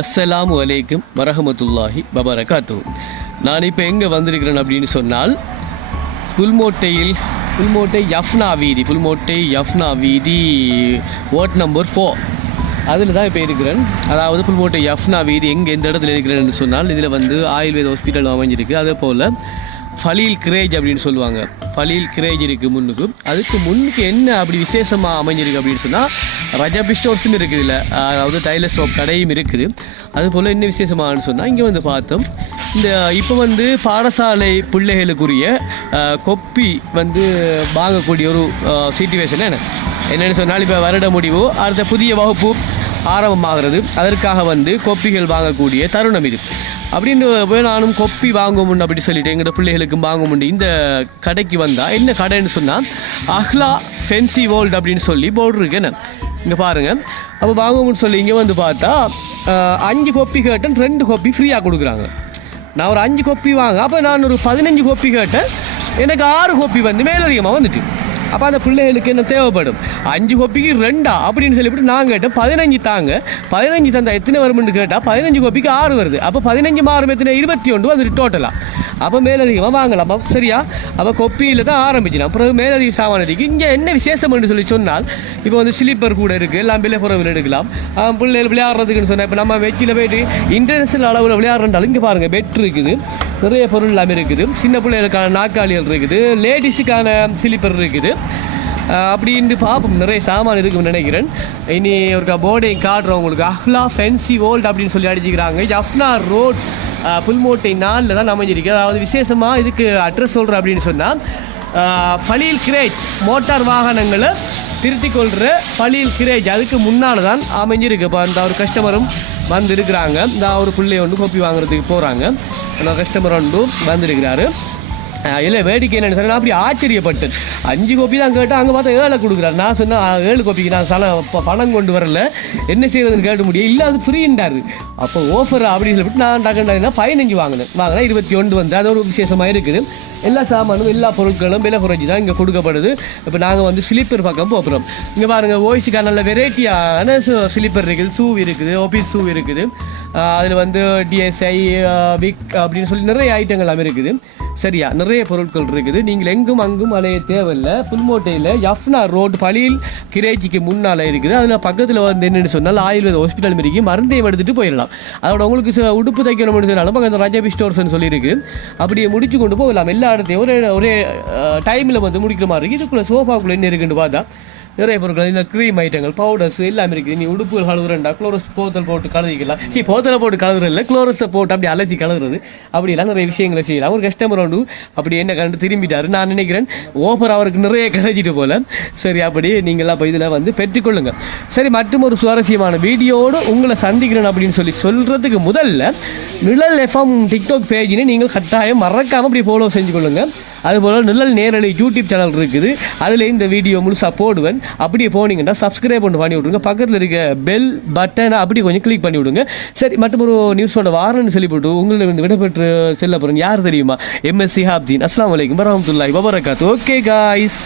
அஸ்ஸலாமு அலைக்கும் வரஹமத்துல்லாஹி வபரகாத்து. நான் இப்போ எங்கே வந்திருக்கிறேன் அப்படின்னு சொன்னால் புல்மோட்டை யஃப்னா வீதி வார்ட் நம்பர் 4 அதில் தான் இப்போ இருக்கிறேன். அதாவது புல்மோட்டை யஃப்னா வீதி எங்கே எந்த இடத்துல இருக்கிறேன்னு சொன்னால் இதில் வந்து ஆயுர்வேத ஹாஸ்பிட்டல் அமைஞ்சிருக்கு. அதே போல் ஃபலீல் கிரேஜ் அப்படின்னு சொல்லுவாங்க. ஃபலீல் கிரேஜ் இருக்குது முன்னுக்கு. அதுக்கு முன்னுக்கு என்ன அப்படி விசேஷமாக அமைஞ்சிருக்கு அப்படின்னு சொன்னால் ரஜபி ஸ்டோர்ஸ்னு இருக்குது. இல்லை அதாவது டைலர் ஸ்டோப் கடையும் இருக்குது. அதுபோல் என்ன விசேஷமானு சொன்னால் இங்கே வந்து பார்த்தோம் இந்த இப்போ வந்து பாடசாலை பிள்ளைகளுக்குரிய கொப்பி வந்து வாங்கக்கூடிய ஒரு சிச்சுவேஷன் என்னென்னு சொன்னால் இப்போ வருட முடிவு அடுத்த புதிய வகுப்பு ஆரம்பமாகிறது. அதற்காக வந்து கொப்பிகள் வாங்கக்கூடிய தருணம் இது. அப்படின்னு நானும் கொப்பி வாங்குமுண்டு அப்படி சொல்லிட்டு எங்களோட பிள்ளைகளுக்கும் வாங்குமுண்டு இந்த கடைக்கு வந்தால் என்ன கடைன்னு சொன்னால் அஹ்லா ஃபென்சி வேர்ல்டு அப்படின்னு சொல்லி போர்டு இருக்கு. என்ன இங்கே பாருங்கள். அப்போ வாங்குமுன்னு சொல்லி இங்கே வந்து பார்த்தா 5 கொப்பி கேட்டேன், 2 கொப்பி ஃப்ரீயாக கொடுக்குறாங்க. நான் ஒரு 5 கொப்பி வாங்க, அப்போ நான் ஒரு 15 கொப்பி கேட்டேன், எனக்கு 6 கொப்பி வந்து மேலதிகமாக வந்துட்டு. அப்போ அந்த பிள்ளைகளுக்கு என்ன தேவைப்படும் 5 கொப்பிக்கு 2 அப்படின்னு சொல்லிவிட்டு நான் கேட்டேன் 15 தாங்க. 15 தந்தா எத்தனை வரும்னு கேட்டால் 15 கொப்பிக்கு 6 வருது. அப்போ 15 மாறும் எத்தனை 21 வந்துட்டு டோட்டலாக. அப்போ மேலதிகமாக வாங்கலாம். சரியா? அப்போ கொப்பியில் தான் ஆரம்பிச்சு அப்புறம் மேலதிக சாமானத்துக்கு இங்கே என்ன விசேஷம்னு சொல்லி சொன்னால் இப்போ வந்து ஸ்லீப்பர் கூட இருக்குது. எல்லாம் பிள்ளை புறவில் எடுக்கலாம். பிள்ளைகள் விளையாடுறதுக்குன்னு சொன்னால் இப்போ நம்ம வெச்சில் போய்ட்டு இன்டர்நேஷனல் அளவில் விளையாடுறாலும் இங்கே பாருங்கள் பெட் இருக்குது, நிறைய பொருள் எல்லாமே இருக்குது. சின்ன பிள்ளைகளுக்கான நாற்காலிகள் இருக்குது, லேடிஸுக்கான ஸ்லீப்பர் இருக்குது. அப்படின்ட்டு பார்ப்போம். நிறைய சாமான் இருக்குன்னு நினைக்கிறேன். இனி ஒரு போர்டையும் காட்டுறோம் உங்களுக்கு. அஹ்லா ஃபென்சி வேர்ல்டு அப்படின்னு சொல்லி அடிச்சுக்கிறாங்க. ஜஃப்னா ரோட் புல்மோட்டை 4 தான் அமைஞ்சிருக்கு. அதாவது விசேஷமாக இதுக்கு அட்ரஸ் சொல்கிறேன் அப்படின்னு சொன்னால் ஃபலீல் கிரேஜ் மோட்டார் வாகனங்களை திருத்தி கொள்கிற ஃபலீல் கிரேஜ் அதுக்கு முன்னால் தான் அமைஞ்சிருக்கு. இப்போ அந்த ஒரு கஸ்டமரும் வந்து இருக்கிறாங்க. இந்த ஒரு பிள்ளைய ஒன்று கோப்பி வாங்குறதுக்கு போகிறாங்க. அந்த கஸ்டமர் ஒன்று வந்துருக்கிறாரு. இல்லை வேடிக்கை என்னென்னு சொன்னால் அப்படி ஆச்சரியப்பட்டேன். 5 கோப்பி தான் கேட்டால் அங்கே பார்த்தா 7 கொடுக்குறாரு. நான் சொன்னேன் 7 கோப்பிக்கு நான் பணம் கொண்டு வரல, என்ன செய்வதுன்னு கேட்க முடியும். இல்லை அது ஃப்ரீன்றாரு. அப்போ ஓஃபர் அப்படின்னு சொல்லிட்டு நான் டக்குன்னா 15 வாங்கினேன் 21 வந்து அது ஒரு விசேஷமாக இருக்குது. எல்லா சாமானும் எல்லா பொருட்களும் விலை குறைஞ்சி தான் இங்கே கொடுக்கப்படுது. இப்போ நாங்கள் வந்து ஸ்லீப்பர் பக்கம் போகிறோம். இங்கே பாருங்கள் ஓய்ஸுக்கான நல்ல வெரைட்டியான ஸ்லீப்பர் இருக்குது, ஷூ இருக்குது, ஆஃபீஸ் ஷூ இருக்குது. அதில் வந்து டிஎஸ்ஐ விக் அப்படின்னு சொல்லி நிறைய ஐட்டங்கள் இருக்குது. சரியா? நிறைய பொருட்கள் இருக்குது. நீங்கள் எங்கும் அங்கும் அலைய தேவையில்லை. புல்மோட்டையில் யஃப்னா ரோடு ஃபலீல் கிரேஜிக்கு முன்னால் இருக்குது. அதில் பக்கத்தில் வந்து என்னென்னு சொன்னால் ஆயுர்வேத ஹாஸ்பிட்டல் மாரிக்கு மருந்தையும் எடுத்துகிட்டு போயிடலாம். அதோட உங்களுக்கு உடுப்பு தைக்கணும்னு சொன்னாலும் பக்கத்தில் ரஜபி ஸ்டோர்ஸ்னு சொல்லியிருக்கு. அப்படியே முடிச்சு கொண்டு போகலாம். எல்லா இடத்தையும் ஒரே டைமில் வந்து முடிக்கிற மாதிரி இருக்குது. இதுக்குள்ளே சோஃபாக்குள்ளே என்ன இருக்குன்னு பார்த்தா நிறைய பொருட்கள் இந்த க்ரீம் ஐட்டங்கள் பவுடர்ஸ் எல்லாமே இருக்குது. நீ உடுப்புகள் கழுவுறா குளோரஸ் போத்தல் போட்டு கழுவிக்கலாம். போத்தலை போட்டு கழுவுறது இல்லை, குளோரஸை போட்டு அப்படி அலசி கழுவுறது. அப்படிலாம் நிறைய விஷயங்களை செய்யலாம். ஒரு கஸ்டமர் ஒன்று அப்படி என்ன கண்டு திரும்பிட்டாரு. நான் நினைக்கிறேன் ஓஃபர் அவருக்கு நிறைய கிடைச்சிட்டு போல. சரி, அப்படி நீங்களாம் இப்போ இதில் வந்து பெற்றுக்கொள்ளுங்க. சரி, மற்றும் ஒரு சுவாரஸ்யமான வீடியோடு உங்களை சந்திக்கிறேன் அப்படின்னு சொல்கிறதுக்கு முதல்ல நிழல் எஃப்எம் டிக்டாக் பேஜினை நீங்கள் கட்டாயம் மறக்காமல் அப்படி ஃபாலோ செஞ்சு கொள்ளுங்கள். அதுபோல் நிழல் நேரலை யூடியூப் சேனல் இருக்குது. அதில் இந்த வீடியோ முழுசாக போடுவேன். அப்படியே போனீங்கன்னா சப்ஸ்கிரைப் பண்ணி விட்ருங்க. பக்கத்தில் இருக்க பெல் பட்டனை அப்படி கொஞ்சம் கிளிக் பண்ணி விடுங்க. சரி, மற்றும் ஒரு நியூஸோட வாரன்னு சொல்லிவிட்டு உங்களிடம் விடைபெற்று செல்ல போகிறேன். யார் தெரியுமா? MS சிஹாப்தீன். அஸ்ஸலாமு அலைக்கும் வரஹ்மத்துல்லாஹி வபரகாத்துஹு. Okay guys.